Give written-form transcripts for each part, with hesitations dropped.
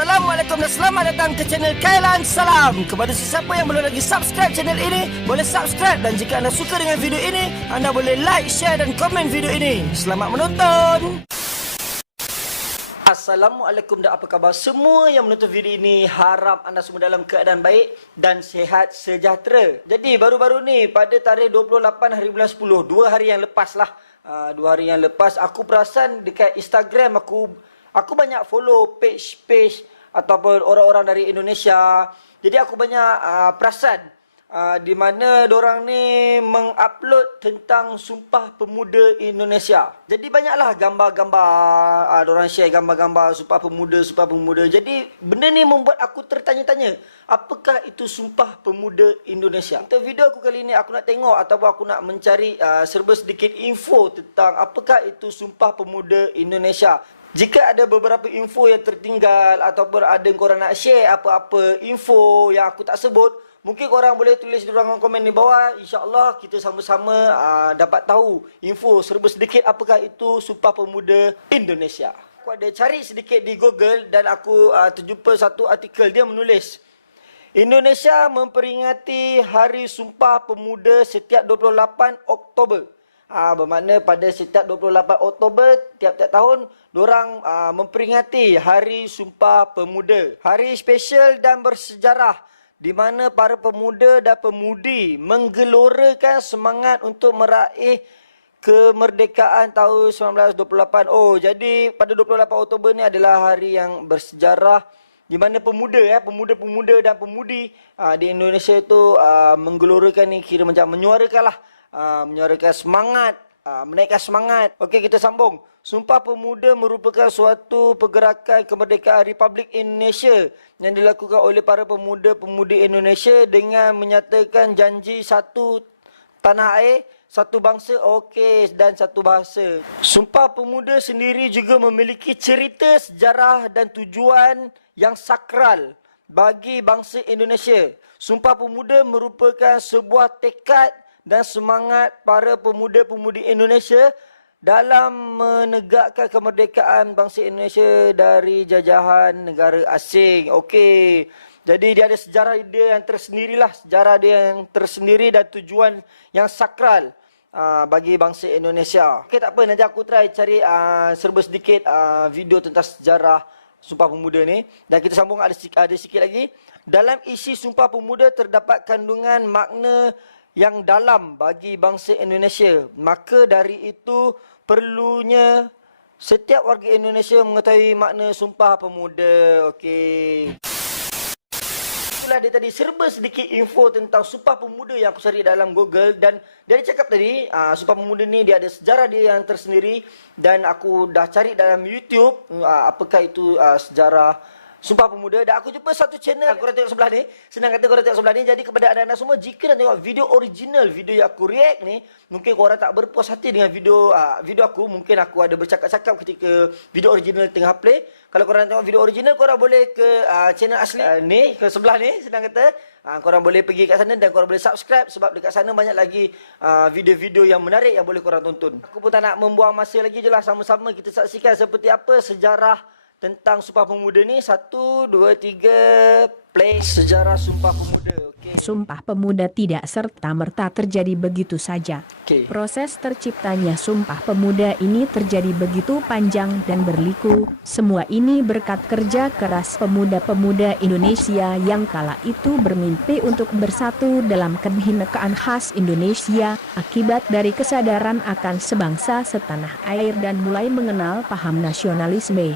Assalamualaikum dan selamat datang ke channel Kailan Salam. Kepada sesiapa yang belum lagi subscribe channel ini, boleh subscribe. Dan jika anda suka dengan video ini, anda boleh like, share dan komen video ini. Selamat menonton. Assalamualaikum dan apa khabar semua yang menonton video ini. Harap anda semua dalam keadaan baik dan sihat sejahtera. Jadi baru-baru ni pada tarikh 28 hari bulan 10, 2 hari yang lepas lah. 2 hari yang lepas aku perasan dekat Instagram aku banyak follow page ataupun orang-orang dari Indonesia. Jadi aku banyak perasan di mana dorang ni mengupload tentang Sumpah Pemuda Indonesia. Jadi banyaklah gambar-gambar, dorang share gambar-gambar Sumpah Pemuda. Jadi benda ni membuat aku tertanya-tanya, apakah itu Sumpah Pemuda Indonesia? Untuk video aku kali ni aku nak tengok ataupun aku nak mencari serba sedikit info tentang apakah itu Sumpah Pemuda Indonesia. Jika ada beberapa info yang tertinggal ataupun ada korang nak share apa-apa info yang aku tak sebut, mungkin korang boleh tulis di ruangan komen di bawah. InsyaAllah kita sama-sama dapat tahu info serba sedikit apakah itu Sumpah Pemuda Indonesia. Aku ada cari sedikit di Google dan aku terjumpa satu artikel. Dia menulis, Indonesia memperingati Hari Sumpah Pemuda setiap 28 Oktober. Bermakna pada setiap 28 Oktober tiap-tiap tahun dorang memperingati Hari Sumpah Pemuda. Hari special dan bersejarah di mana para pemuda dan pemudi menggelorakan semangat untuk meraih kemerdekaan tahun 1928. Oh, jadi pada 28 Oktober ni adalah hari yang bersejarah di mana pemuda-pemuda dan pemudi di Indonesia itu menggelorakan ni, kira macam menyuarakanlah, menyuarakan semangat, menaikkan semangat. Okey, kita sambung. Sumpah Pemuda merupakan suatu pergerakan kemerdekaan Republik Indonesia yang dilakukan oleh para pemuda-pemudi Indonesia dengan menyatakan janji satu tanah air, satu bangsa, dan satu bahasa. Sumpah Pemuda sendiri juga memiliki cerita, sejarah dan tujuan yang sakral bagi bangsa Indonesia. Sumpah Pemuda merupakan sebuah tekad dan semangat para pemuda-pemudi Indonesia dalam menegakkan kemerdekaan bangsa Indonesia dari jajahan negara asing. Okey. Jadi dia ada sejarah dia yang tersendirilah, sejarah dia yang tersendiri dan tujuan yang sakral bagi bangsa Indonesia. Okey, tak apa, nanti aku try cari serba sedikit video tentang sejarah Sumpah Pemuda ni. Dan kita sambung ada sikit lagi. Dalam isi Sumpah Pemuda terdapat kandungan makna yang dalam bagi bangsa Indonesia. Maka dari itu perlunya setiap warga Indonesia mengetahui makna Sumpah Pemuda. Okey. Itulah dia tadi serba sedikit info tentang Sumpah Pemuda yang aku cari dalam Google. Dan dia cakap tadi Sumpah Pemuda ni dia ada sejarah dia yang tersendiri. Dan aku dah cari dalam YouTube apakah itu sejarah Sumpah Pemuda. Dan aku jumpa satu channel, korang tengok sebelah ni. Senang kata korang tengok sebelah ni. Jadi kepada anda-anda semua, jika nak tengok video original, video yang aku react ni, mungkin korang tak berpuas hati dengan video aku. Mungkin aku ada bercakap-cakap ketika video original tengah play. Kalau korang nak tengok video original, korang boleh ke channel asli ni, ke sebelah ni, senang kata. Korang boleh pergi kat sana dan korang boleh subscribe. Sebab dekat sana banyak lagi video-video yang menarik yang boleh korang tonton. Aku pun tak nak membuang masa lagi je lah. Sama-sama kita saksikan seperti apa sejarah tentang Sumpah Pemuda ni. 1, 2, 3, play. Sejarah Sumpah Pemuda. Okay. Sumpah Pemuda tidak serta-merta terjadi begitu saja. Proses terciptanya Sumpah Pemuda ini terjadi begitu panjang dan berliku. Semua ini berkat kerja keras pemuda-pemuda Indonesia yang kala itu bermimpi untuk bersatu dalam kebinekaan khas Indonesia akibat dari kesadaran akan sebangsa setanah air dan mulai mengenal paham nasionalisme.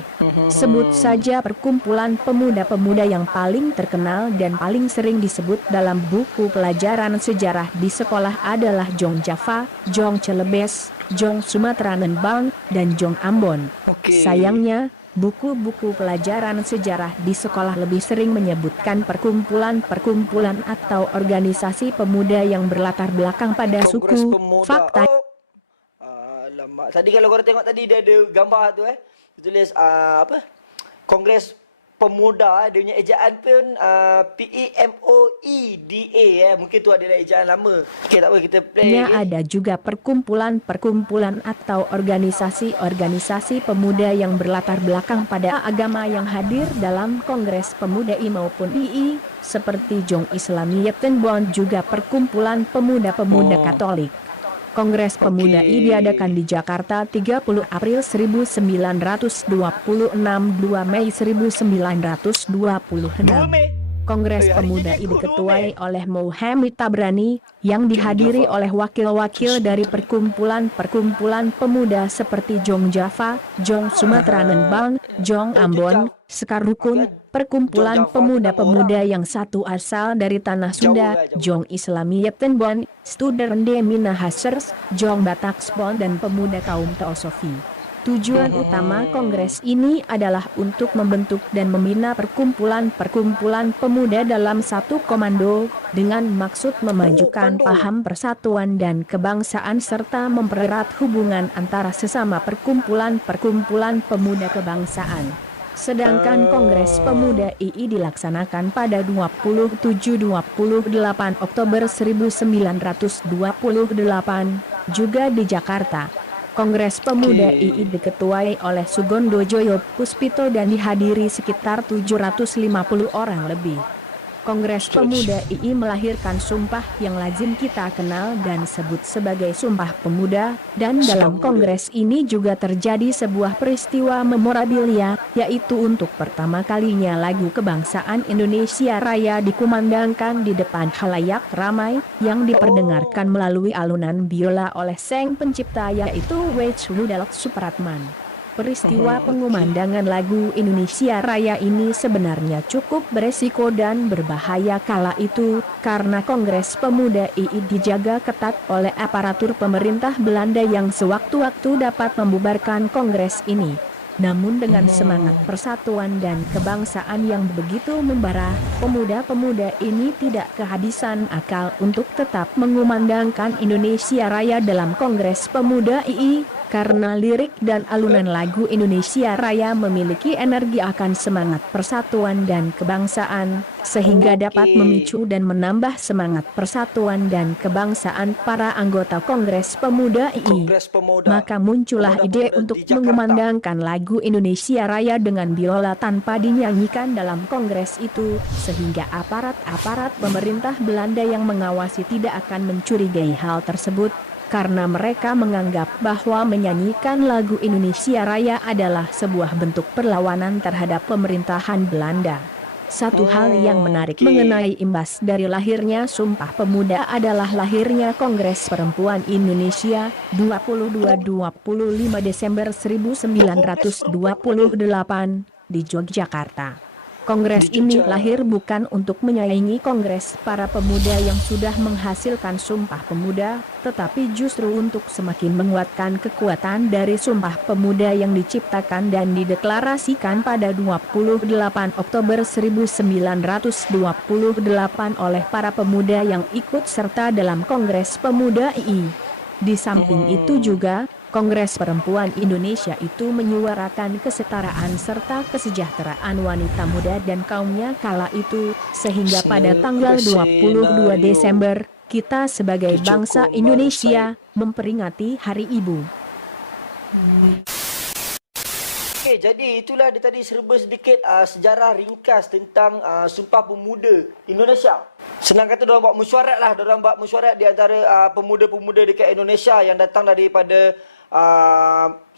Sebut saja perkumpulan pemuda-pemuda yang paling terkenal dan paling sering disebut dalam buku pelajaran sejarah di sekolah adalah Jong Java, Jong Celebes, Jong Sumatera Nembang, dan Jong Ambon. Sayangnya, buku-buku pelajaran sejarah di sekolah lebih sering menyebutkan perkumpulan-perkumpulan atau organisasi pemuda yang berlatar belakang pada suku. Fakta. Tadi kalau korang tengok tadi dia ada gambar tu tulis Kongres Pemuda, dia punya ejaan pun PEMOEDA. Mungkin tu adalah ejaan lama. Okey, tak apa, kita play. Ada juga perkumpulan-perkumpulan atau organisasi-organisasi pemuda yang berlatar belakang pada agama yang hadir dalam Kongres Pemuda I maupun II, seperti Jong Islamiyat dan Bon, juga perkumpulan pemuda-pemuda Katolik. Kongres Pemuda I diadakan di Jakarta 30 April 1926, 2 Mei 1926. Kongres Pemuda I diketuai oleh Muhammad Tabrani, yang dihadiri oleh wakil-wakil dari perkumpulan-perkumpulan pemuda seperti Jong Java, Jong Sumatera Nembang, Jong Ambon, Sekar Rukun, perkumpulan pemuda-pemuda yang satu asal dari Tanah Sunda, Jong Islamiyat Bon, Studerde Minahasers, Jong Batak Spon dan pemuda kaum Teosofi. Tujuan utama kongres ini adalah untuk membentuk dan membina perkumpulan-perkumpulan pemuda dalam satu komando, dengan maksud memajukan paham persatuan dan kebangsaan serta mempererat hubungan antara sesama perkumpulan-perkumpulan pemuda kebangsaan. Sedangkan Kongres Pemuda II dilaksanakan pada 27-28 Oktober 1928, juga di Jakarta. Kongres Pemuda II diketuai oleh Sugondo Joyo Puspito dan dihadiri sekitar 750 orang lebih. Kongres Pemuda II melahirkan sumpah yang lazim kita kenal dan sebut sebagai Sumpah Pemuda, dan dalam kongres ini juga terjadi sebuah peristiwa memorabilia, yaitu untuk pertama kalinya lagu kebangsaan Indonesia Raya dikumandangkan di depan khalayak ramai, yang diperdengarkan melalui alunan biola oleh sang pencipta yaitu W.H. Rudolf Supratman. Peristiwa pengumandangan lagu Indonesia Raya ini sebenarnya cukup beresiko dan berbahaya kala itu, karena Kongres Pemuda II dijaga ketat oleh aparatur pemerintah Belanda yang sewaktu-waktu dapat membubarkan kongres ini. Namun dengan semangat persatuan dan kebangsaan yang begitu membara, pemuda-pemuda ini tidak kehabisan akal untuk tetap mengumandangkan Indonesia Raya dalam Kongres Pemuda II. Karena lirik dan alunan lagu Indonesia Raya memiliki energi akan semangat persatuan dan kebangsaan, sehingga dapat memicu dan menambah semangat persatuan dan kebangsaan para anggota Kongres Pemuda II. Maka muncullah ide untuk mengumandangkan lagu Indonesia Raya dengan biola tanpa dinyanyikan dalam kongres itu, sehingga aparat-aparat pemerintah Belanda yang mengawasi tidak akan mencurigai hal tersebut, karena mereka menganggap bahwa menyanyikan lagu Indonesia Raya adalah sebuah bentuk perlawanan terhadap pemerintahan Belanda. Satu hal yang menarik mengenai imbas dari lahirnya Sumpah Pemuda adalah lahirnya Kongres Perempuan Indonesia, 22-25 Desember 1928, di Yogyakarta. Kongres ini lahir bukan untuk menyaingi kongres para pemuda yang sudah menghasilkan Sumpah Pemuda, tetapi justru untuk semakin menguatkan kekuatan dari Sumpah Pemuda yang diciptakan dan dideklarasikan pada 28 Oktober 1928 oleh para pemuda yang ikut serta dalam Kongres Pemuda II. Di samping itu juga, Kongres Perempuan Indonesia itu menyuarakan kesetaraan serta kesejahteraan wanita muda dan kaumnya kala itu, sehingga pada tanggal 22 Desember, kita sebagai bangsa Indonesia memperingati Hari Ibu. Okey, jadi itulah dia tadi serba sedikit sejarah ringkas tentang Sumpah Pemuda Indonesia. Senang kata diorang buat mesyuarat lah, diorang buat mesyuarat di antara pemuda-pemuda dekat Indonesia yang datang daripada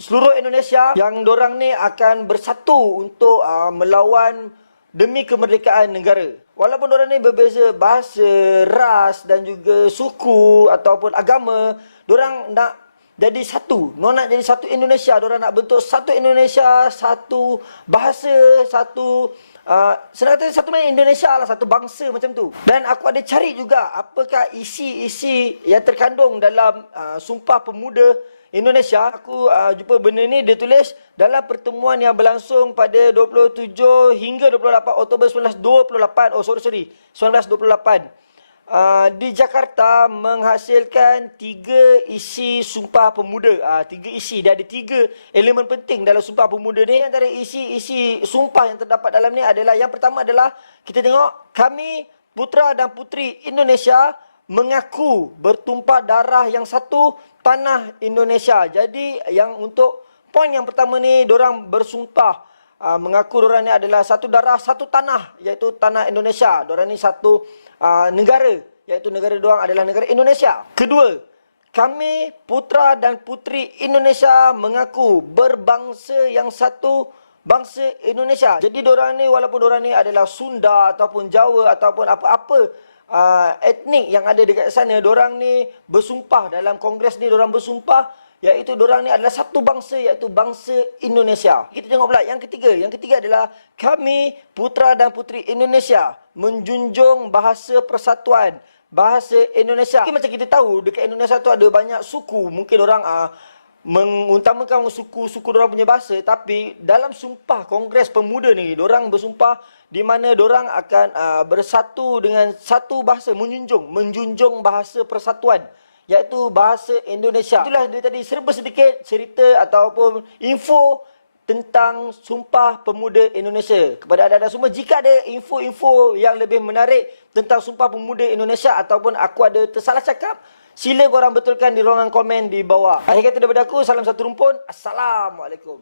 seluruh Indonesia, yang dorang ni akan bersatu untuk melawan demi kemerdekaan negara. Walaupun dorang ni berbeza bahasa, ras dan juga suku ataupun agama, dorang nak jadi satu. Dorang nak jadi satu Indonesia, dorang nak bentuk satu Indonesia, satu bahasa, satu senang kata satu Indonesia lah, satu bangsa macam tu. Dan aku ada cari juga apakah isi-isi yang terkandung dalam Sumpah Pemuda Indonesia. Aku jumpa benda ni, dia tulis dalam pertemuan yang berlangsung pada 27 hingga 28 Oktober 1928. 1928. di Jakarta menghasilkan 3 isi Sumpah Pemuda. 3 isi. Dia ada 3 elemen penting dalam Sumpah Pemuda ni. Antara isi sumpah yang terdapat dalam ni adalah, yang pertama adalah kita tengok, kami putera dan puteri Indonesia mengaku bertumpah darah yang satu, tanah Indonesia. Jadi yang untuk poin yang pertama ni, dorang bersumpah mengaku dorang ni adalah satu darah, satu tanah, iaitu tanah Indonesia. Dorang ni satu negara, iaitu negara dorang adalah negara Indonesia. Kedua, kami putera dan puteri Indonesia mengaku berbangsa yang satu, bangsa Indonesia. Jadi dorang ni, walaupun dorang ni adalah Sunda ataupun Jawa ataupun apa-apa etnik yang ada dekat sana, dorang ni bersumpah dalam kongres ni, dorang bersumpah iaitu dorang ni adalah satu bangsa, iaitu bangsa Indonesia. Kita tengok pula yang ketiga. Yang ketiga adalah kami putera dan puteri Indonesia menjunjung bahasa persatuan, bahasa Indonesia. Mungkin macam kita tahu dekat Indonesia tu ada banyak suku. Mungkin orang mengutamakan suku dorang punya bahasa, tapi dalam sumpah Kongres Pemuda ni, dorang bersumpah di mana dorang akan bersatu dengan satu bahasa, menjunjung bahasa persatuan, iaitu bahasa Indonesia. Itulah dia tadi serba sedikit cerita ataupun info tentang Sumpah Pemuda Indonesia. Kepada anda semua, jika ada info-info yang lebih menarik tentang Sumpah Pemuda Indonesia ataupun aku ada tersalah cakap, sila korang betulkan di ruangan komen di bawah. Akhir kata daripada aku, salam satu rumpun. Assalamualaikum.